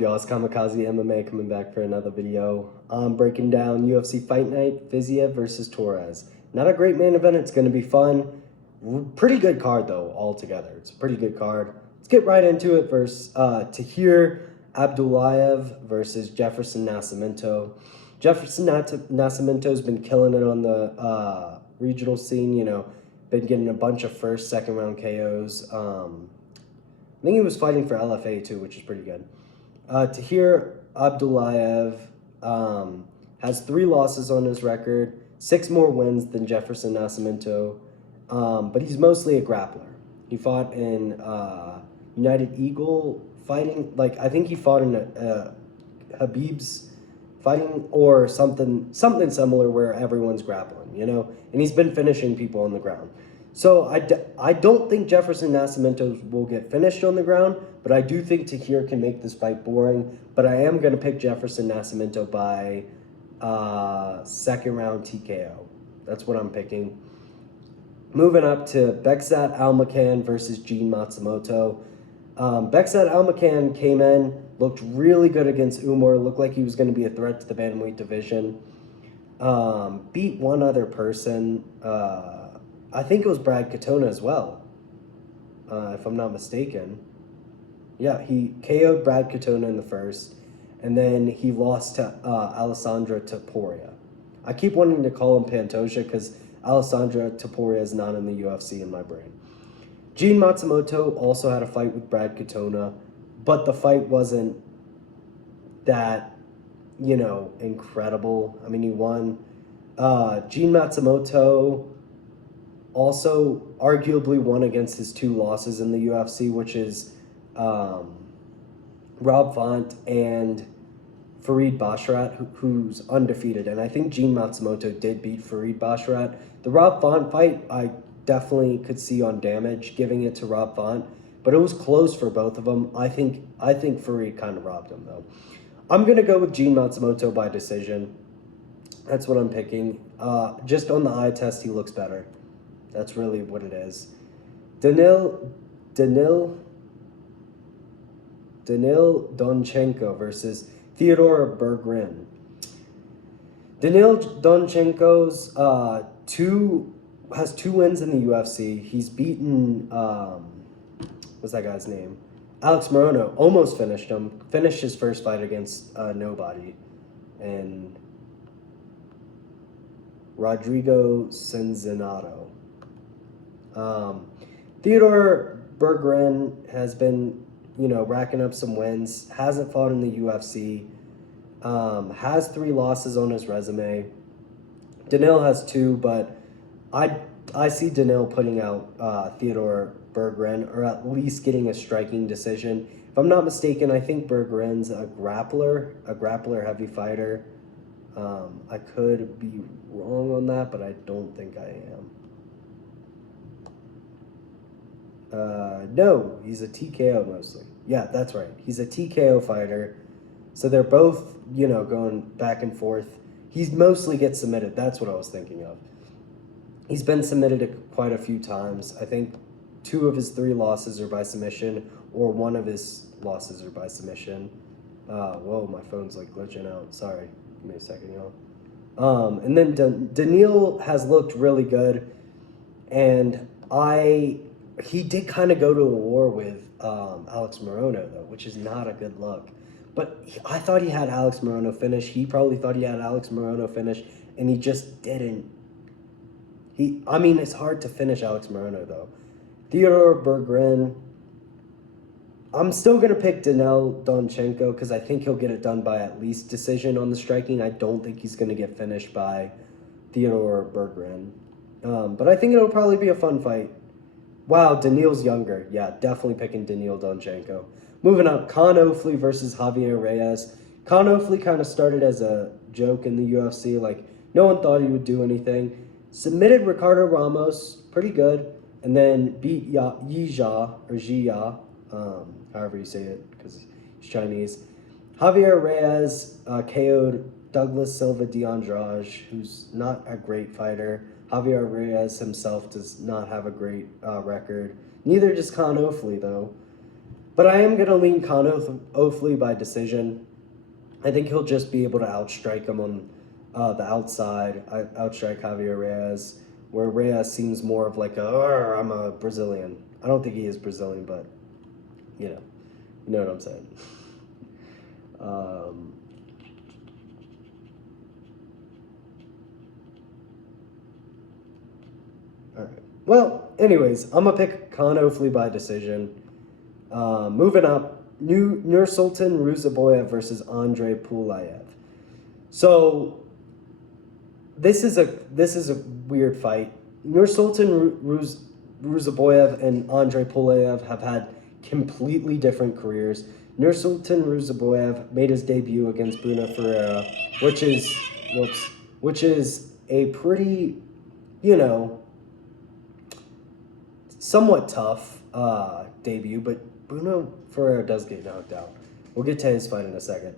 Y'all, it's Kamikaze MMA coming back for another video. I'm breaking down UFC Fight Night, Fiziev versus Torres. Not a great main event, it's going to be fun. Pretty good card though, altogether. It's a pretty good card. Let's get right into it. Versus Tahir Abdullayev versus Jefferson Nascimento. Jefferson Nascimento's been killing it on the regional scene, you know, been getting a bunch of first, second round KOs. I think he was fighting for LFA too, which is pretty good. Tahir Abdullayev has 3 losses on his record, 6 more wins than Jefferson Nascimento, but he's mostly a grappler. He fought in United Eagle fighting, like I think he fought in Habib's fighting or something similar where everyone's grappling, you know, and he's been finishing people on the ground. So I don't think Jefferson Nascimento will get finished on the ground, but I do think Tahir can make this fight boring. But I am going to pick Jefferson Nascimento by second round TKO. That's what I'm picking. Moving up to Bekzat Almakhan versus Gene Matsumoto. Bekzat Almakhan came in, looked really good against Umar, looked like he was going to be a threat to the bantamweight division. Beat one other person. I think it was Brad Katona as well, if I'm not mistaken. Yeah, he KO'd Brad Katona in the first, and then he lost to Alessandro Topuria. I keep wanting to call him Pantoja because Alessandro Topuria is not in the UFC in my brain. Gene Matsumoto also had a fight with Brad Katona, but the fight wasn't that, you know, incredible. I mean, he won. Gene Matsumoto also arguably won against his 2 losses in the UFC, which is Rob Font and Farid Basharat, who's undefeated. And I think Gene Matsumoto did beat Farid Basharat. The Rob Font fight, I definitely could see on Damage giving it to Rob Font, but it was close for both of them. I think Farid kind of robbed him, though. I'm going to go with Gene Matsumoto by decision. That's what I'm picking. Just on the eye test, he looks better. That's really what it is. Danil Donchenko versus Theodore Bergrin. Danil Donchenko's has 2 wins in the UFC. He's beaten what's that guy's name? Alex Morono. Almost finished him. Finished his first fight against nobody, and Rodrigo Cinzinato. Theodore Bergrin has been, you know, racking up some wins. Hasn't fought in the UFC. Has 3 losses on his resume. Danil has 2, but I see Danil putting out Theodore Bergrin, or at least getting a striking decision. If I'm not mistaken, I think Bergrin's a grappler heavy fighter. I could be wrong on that, but I don't think I am. No, he's a TKO mostly. Yeah, that's right. He's a TKO fighter. So they're both, you know, going back and forth. He mostly gets submitted. That's what I was thinking of. He's been submitted quite a few times. I think 2 of his 3 losses are by submission, or 1 of his losses are by submission. Whoa, my phone's like glitching out. Sorry. Give me a second, y'all. And then Danil has looked really good. And he did kind of go to a war with Alex Morono, though, which is not a good look. But I thought he had Alex Morono finish. He probably thought he had Alex Morono finish, and he just didn't. I mean, it's hard to finish Alex Morono, though. Theodore Bergrin. I'm still going to pick Danil Donchenko because I think he'll get it done by at least decision on the striking. I don't think he's going to get finished by Theodore Bergrin. But I think it'll probably be a fun fight. Wow, Danil's younger. Yeah, definitely picking Danil Donchenko. Moving up, Con Ofley versus Javier Reyes. Con Ofley kind of started as a joke in the UFC. Like, no one thought he would do anything. Submitted Ricardo Ramos, pretty good. And then beat Yija, or Jia, however you say it, because he's Chinese. Javier Reyes KO'd Douglas Silva de Andrade, who's not a great fighter. Javier Reyes himself does not have a great record. Neither does Con Ofley, though. But I am going to lean Khan Oakley by decision. I think he'll just be able to outstrike him on the outside, outstrike Javier Reyes, where Reyes seems more of like I'm a Brazilian. I don't think he is Brazilian, but you know what I'm saying. All right. Well, anyways, I'm gonna pick Khan Oakley by decision. Moving up, Nursultan Ruzaboyev versus Andre Pulayev. So this is a weird fight. Nursultan Ruzaboyev and Andre Pulayev have had completely different careers. Nursultan Ruzaboyev made his debut against Bruno Ferreira, which is a pretty, somewhat tough debut, but Bruno Ferreira does get knocked out. We'll get to his fight in a second.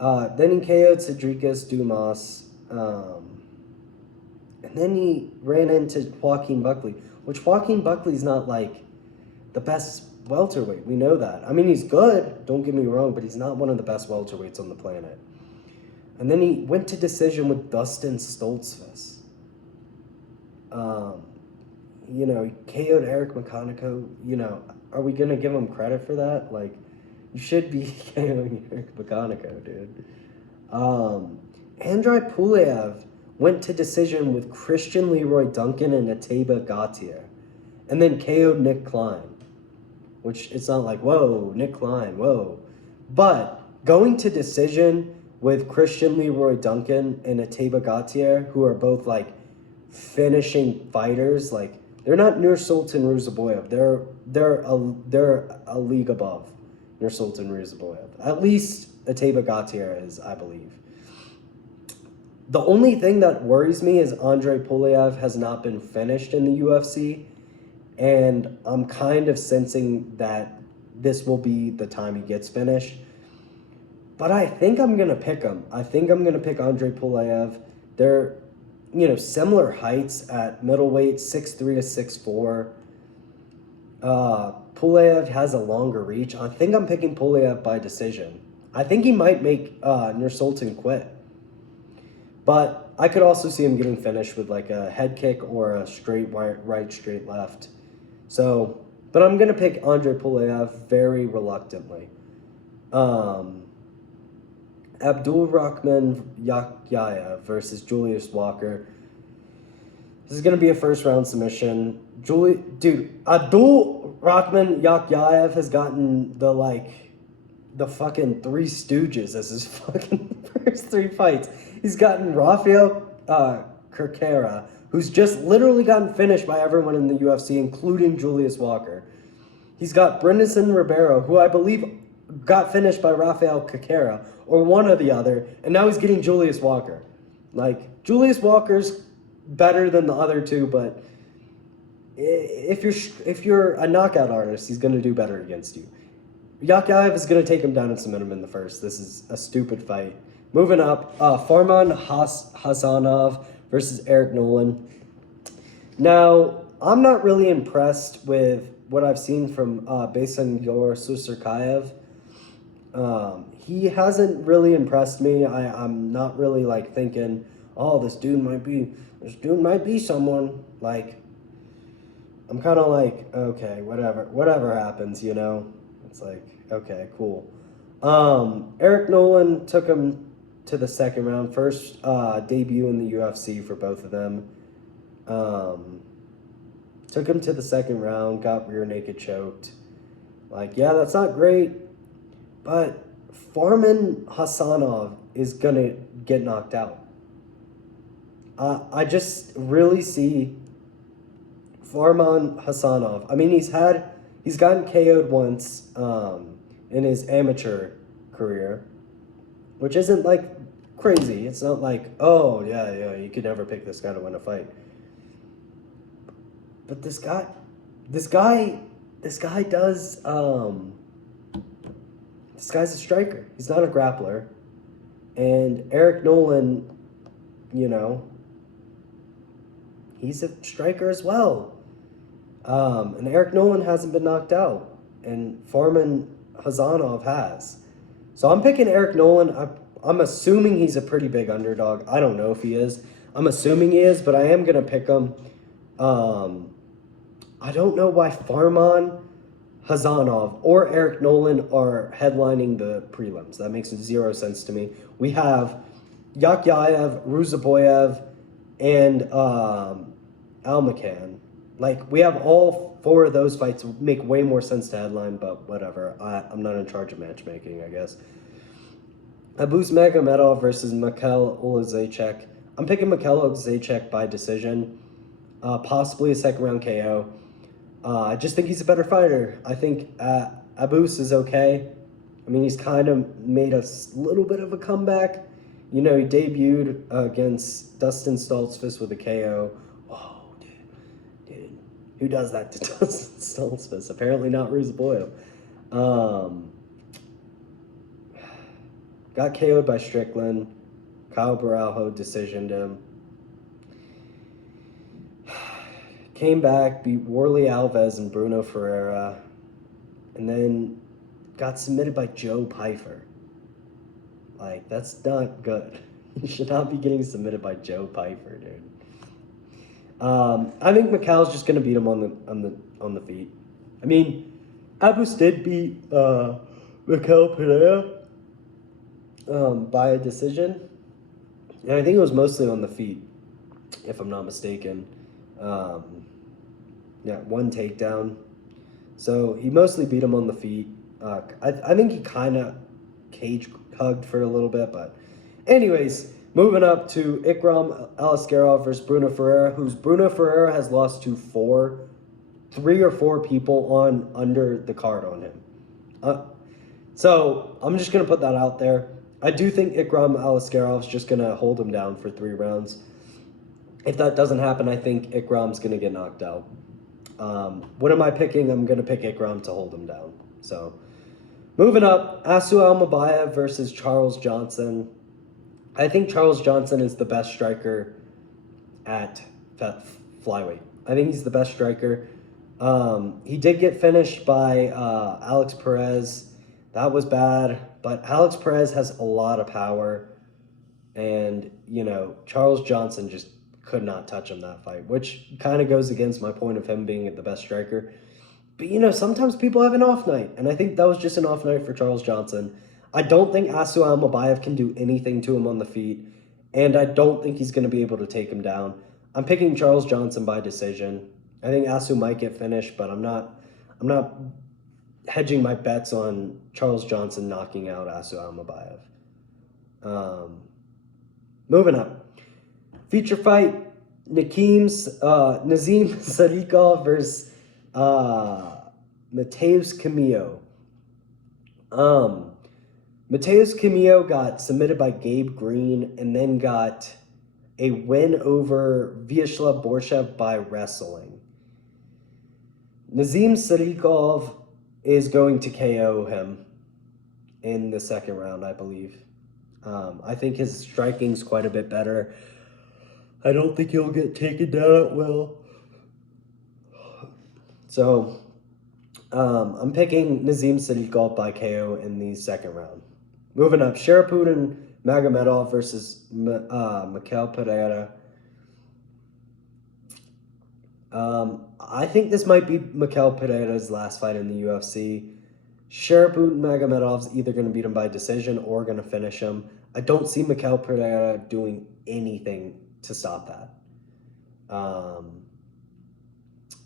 Then he KO'd Cedricus Dumas, and then he ran into Joaquin Buckley, which Joaquin Buckley's not like the best welterweight. We know that. I mean, he's good, don't get me wrong, but he's not one of the best welterweights on the planet. And then he went to decision with Dustin Stoltzfus. He KO'd Eric McConaughey. Are we going to give him credit for that? Like, you should be KO'ing Eric McConaughey, dude. Andrei Pulayev went to decision with Christian Leroy Duncan and Ateba Gautier, and then KO'd Nick Klein, which it's not like, whoa, Nick Klein, whoa. But going to decision with Christian Leroy Duncan and Ateba Gautier, who are both like finishing fighters, like they're not Nursultan Ruzaboyev. They're a league above Nursultan Ruzaboyev. At least Ateba Gautier is, I believe. The only thing that worries me is Andre Pulayev has not been finished in the UFC, and I'm kind of sensing that this will be the time he gets finished. But I think I'm going to pick him. I think I'm going to pick Andre Pulayev. They're, similar heights at middleweight, 6'3" to 6'4". Pulayev has a longer reach. I think I'm picking Pulayev by decision. I think he might make Nursultan quit. But I could also see him getting finished with like a head kick or a straight right, straight left. So, but I'm going to pick Andre Pulayev very reluctantly. Abdul Rahman Yakyayev versus Julius Walker. This is going to be a first-round submission. Abdul Rahman Yakyayev has gotten the fucking Three Stooges as his fucking first three fights. He's gotten Rafael Cerqueira, who's just literally gotten finished by everyone in the UFC, including Julius Walker. He's got Brendan Ribeiro, who I believe got finished by Rafael Cerqueira, or one or the other, and now he's getting Julius Walker. Like, Julius Walker's better than the other two, but if you're a knockout artist, he's going to do better against you. Yakyayev is going to take him down and submit him in the first. This is a stupid fight. Moving up, Farman Hasanov versus Eric Nolan. Now, I'm not really impressed with what I've seen from Basan Yor Susarkayev. He hasn't really impressed me. I'm not really like thinking, oh, this dude might be someone. Like, I'm kind of like, okay, whatever happens, It's like, okay, cool. Eric Nolan took him to the second round. First debut in the UFC for both of them. Took him to the second round, got rear naked choked. Like, yeah, that's not great, but Farman Hasanov is going to get knocked out. I just really see Farman Hasanov. I mean, he's gotten KO'd once in his amateur career, which isn't like crazy. It's not like, oh yeah, you could never pick this guy to win a fight. But this guy does. This guy's a striker. He's not a grappler. And Eric Nolan, he's a striker as well. And Eric Nolan hasn't been knocked out. and Foreman Hazanov has. So I'm picking Eric Nolan. I'm assuming he's a pretty big underdog. I don't know if he is. I'm assuming he is, but I am going to pick him. I don't know why Farman Hazanov or Eric Nolan are headlining the prelims. That makes zero sense to me. We have Yakyayev, Ruzaboyev, and Almacan. Like, we have all four of those fights make way more sense to headline, but whatever. I'm not in charge of matchmaking, I guess. Abus Magomedov versus Mikhail Olazechek. I'm picking Mikhail Olazechek by decision, possibly a second round KO. I just think he's a better fighter. I think Abus is okay. I mean, he's kind of made a little bit of a comeback. You know, he debuted against Dustin Stoltzfus with a KO. Oh, dude. Who does that to Dustin Stoltzfus? Apparently not Ruzaboyev. Got KO'd by Strickland. Kyle Baralho decisioned him. Came back, beat Warley Alves and Bruno Ferreira. And then got submitted by Joe Pyfer. Like, that's not good. You should not be getting submitted by Joe Pyfer, dude. I think Mikhail's just gonna beat him on the feet. I mean, Abus did beat Mikhail Pereira by a decision, and I think it was mostly on the feet, if I'm not mistaken. Yeah, one takedown. So he mostly beat him on the feet. I think he kind of cage hugged for a little bit, but anyways, moving up to Ikram Aliskerov versus Bruno Ferreira, who's Bruno Ferreira has lost to 3 or 4 people on under the card on him. So I'm just gonna put that out there. I do think Ikram Aliskerov is just gonna hold him down for 3 rounds. If that doesn't happen, I think Ikram's gonna get knocked out. What am I picking? I'm gonna pick Ikram to hold him down. So moving up, Asu Almabayev versus Charles Johnson. I think Charles Johnson is the best striker at flyweight. I think he's the best striker. He did get finished by Alex Perez. That was bad, but Alex Perez has a lot of power. And, you know, Charles Johnson just could not touch him that fight, which kind of goes against my point of him being the best striker. But, you know, sometimes people have an off night, and I think that was just an off night for Charles Johnson. I don't think Asu Almabayev can do anything to him on the feet, and I don't think he's going to be able to take him down. I'm picking Charles Johnson by decision. I think Asu might get finished, but I'm not hedging my bets on Charles Johnson knocking out Asu Almabayev. Moving up. Feature fight, Nazim Sadikov versus Mateus Camillo. Mateus Camillo got submitted by Gabe Green and then got a win over Vyacheslav Borshev by wrestling. Nazim Sadikov is going to KO him in the second round, I believe. I think his striking's quite a bit better. I don't think he'll get taken down well. So, I'm picking Nazim Sadikov by KO in the second round. Moving up, Sharapudin Magomedov versus Mikhail Pereira. I think this might be Mikhail Pereira's last fight in the UFC. Sharapudin Magomedov's either going to beat him by decision or going to finish him. I don't see Mikhail Pereira doing anything to stop that.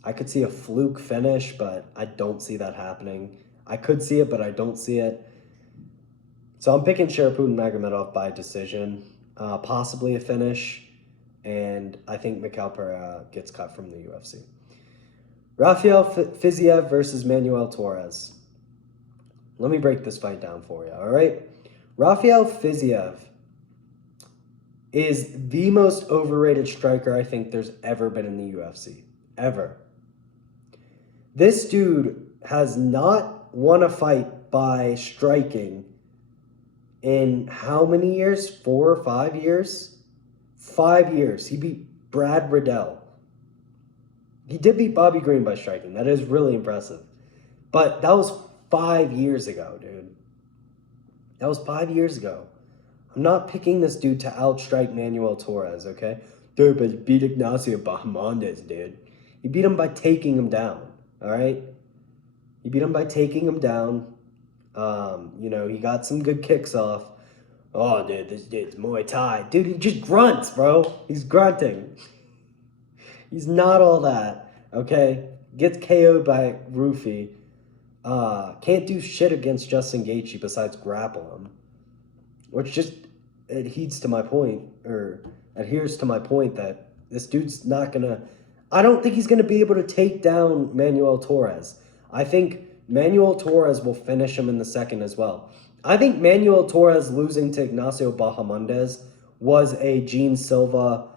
I could see a fluke finish, but I don't see that happening. I could see it, but I don't see it. So I'm picking Sharapudin Magomedov by decision, possibly a finish, and I think Mikhail Pereira gets cut from the UFC. Rafael Fiziev versus Manuel Torres. Let me break this fight down for you, all right? Rafael Fiziev is the most overrated striker I think there's ever been in the UFC. Ever. This dude has not won a fight by striking in how many years? 4 or 5 years? 5 years. He beat Brad Riddell. He did beat Bobby Green by striking. That is really impressive. But that was 5 years ago, dude. That was 5 years ago. I'm not picking this dude to outstrike Manuel Torres, okay? Dude, but he beat Ignacio Bahamondes, dude. He beat him by taking him down, all right? He beat him by taking him down. He got some good kicks off. Oh, dude, this dude's Muay Thai. Dude, he just grunts, bro. He's grunting. He's not all that, okay? Gets KO'd by Rufy. Can't do shit against Justin Gaethje besides grapple him. Which just adheres to my point that this dude's not gonna... I don't think he's gonna be able to take down Manuel Torres. I think Manuel Torres will finish him in the second as well. I think Manuel Torres losing to Ignacio Bahamondes was a Gene Silva,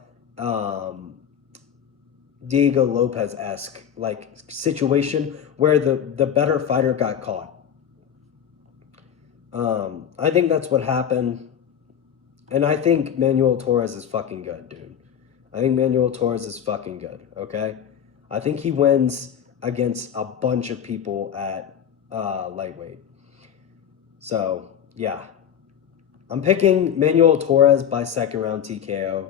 Diego Lopez-esque like situation where the better fighter got caught. I think that's what happened. And I think Manuel Torres is fucking good, dude. I think Manuel Torres is fucking good, okay? I think he wins against a bunch of people at lightweight. So, yeah. I'm picking Manuel Torres by second round TKO.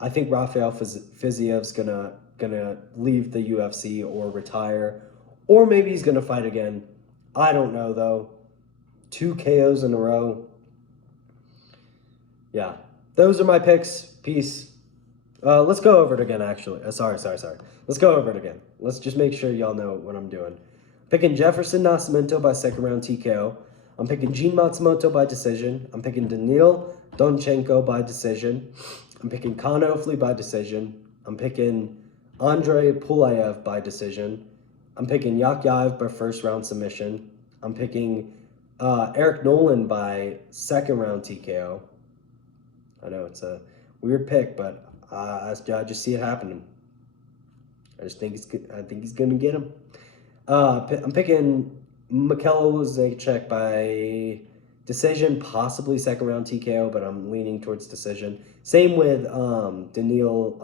I think Rafael Fiziev's gonna leave the UFC or retire. Or maybe he's gonna fight again. I don't know, though. 2 KOs in a row. Yeah. Those are my picks. Peace. Let's go over it again, actually. Sorry. Let's go over it again. Let's just make sure y'all know what I'm doing. Picking Jefferson Nascimento by second round TKO. I'm picking Gene Matsumoto by decision. I'm picking Daniil Donchenko by decision. I'm picking Khan Ofli by decision. I'm picking Andrei Pulayev by decision. I'm picking Yakyaev by first round submission. I'm picking Eric Nolan by second round TKO. I know it's a weird pick, but I just see it happening. I think he's gonna get him. I'm picking Mikel Zajac by decision, possibly second round TKO, but I'm leaning towards decision. Same with Daniil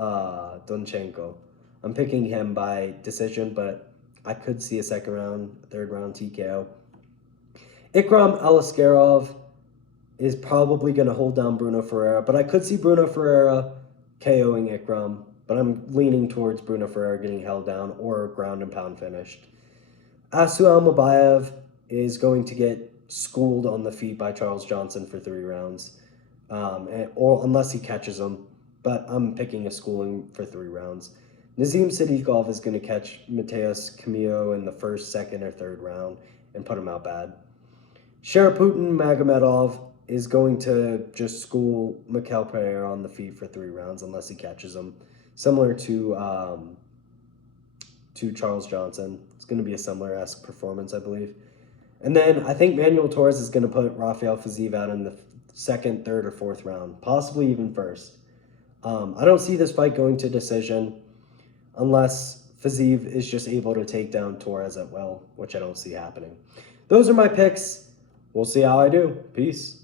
Donchenko. I'm picking him by decision, but I could see a second round, third round TKO. Ikram Aliskerov is probably going to hold down Bruno Ferreira, but I could see Bruno Ferreira KOing Ikram, but I'm leaning towards Bruno Ferreira getting held down or ground and pound finished. Asu Almabayev is going to get schooled on the feet by Charles Johnson for 3 rounds, or unless he catches him, but I'm picking a schooling for 3 rounds. Nazim Siddiqov is going to catch Mateus Camillo in the first, second, or third round and put him out bad. Sharaputin Magomedov is going to just school Mikel Pereira on the feet for 3 rounds unless he catches him, similar to Charles Johnson. It's going to be a similar-esque performance, I believe. And then I think Manuel Torres is going to put Rafael Fiziev out in the second, third, or fourth round, possibly even first. I don't see this fight going to decision unless Fiziev is just able to take down Torres at will, which I don't see happening. Those are my picks. We'll see how I do. Peace.